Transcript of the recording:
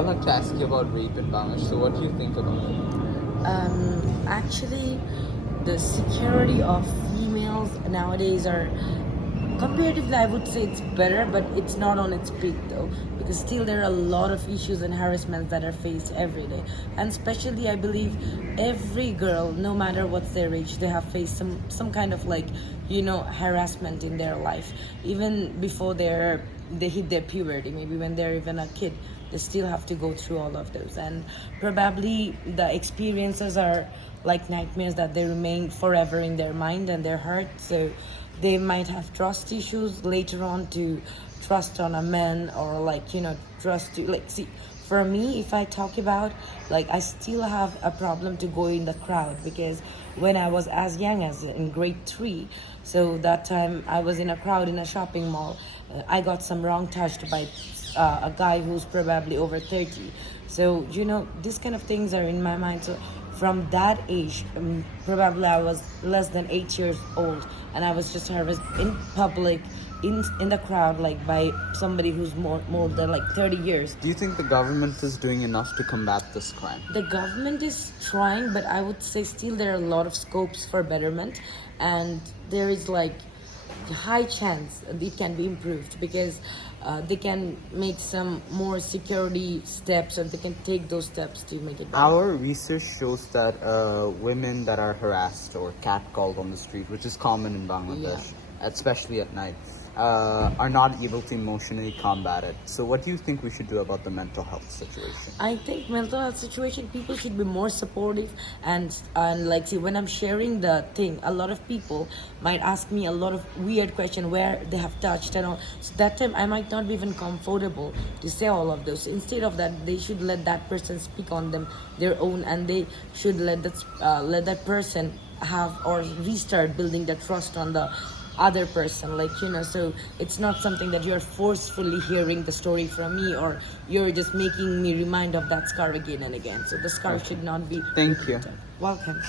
I'd like to ask you about rape in Bangladesh. So, what do you think about it? Actually, the security of females nowadays are comparatively, I would say it's better, but it's not on its peak though, because still there are a lot of issues and harassments that are faced every day, and especially I believe every girl, no matter what's their age, they have faced some kind of like harassment in their life, even before they hit their puberty, maybe when they're even a kid. They still have to go through all of those, and probably the experiences are like nightmares that they remain forever in their mind and their heart. So they might have trust issues later on to trust on a man, or like trust to like see. For me, if I talk about, like, I still have a problem to go in the crowd, because when I was as young as in grade 3, so that time I was in a crowd in a shopping mall. I got some wrong touched by a guy who's probably over 30. So these kind of things are in my mind. So from that age, probably I was less than 8 years old, and I was just harassed in public, in the crowd, like by somebody who's more than like 30 years. Do you think the government is doing enough to combat this crime? The government is trying, but I would say still there are a lot of scopes for betterment, and there is like high chance it can be improved, because they can make some more security steps, or they can take those steps to make it better. Our research shows that women that are harassed or catcalled on the street, which is common in Bangladesh, especially at night, are not able to emotionally combat it. So, what do you think we should do about the mental health situation? I think mental health situation, people should be more supportive, and like, see, when I'm sharing the thing, a lot of people might ask me a lot of weird questions where they have touched and all. So that time I might not be even comfortable to say all of those. Instead of that, they should let that person speak on their own, and they should let that person have or restart building the trust on the other person, like, so it's not something that you're forcefully hearing the story from me, or you're just making me remind of that scar again and again. So the scar should not be Thank you. welcome.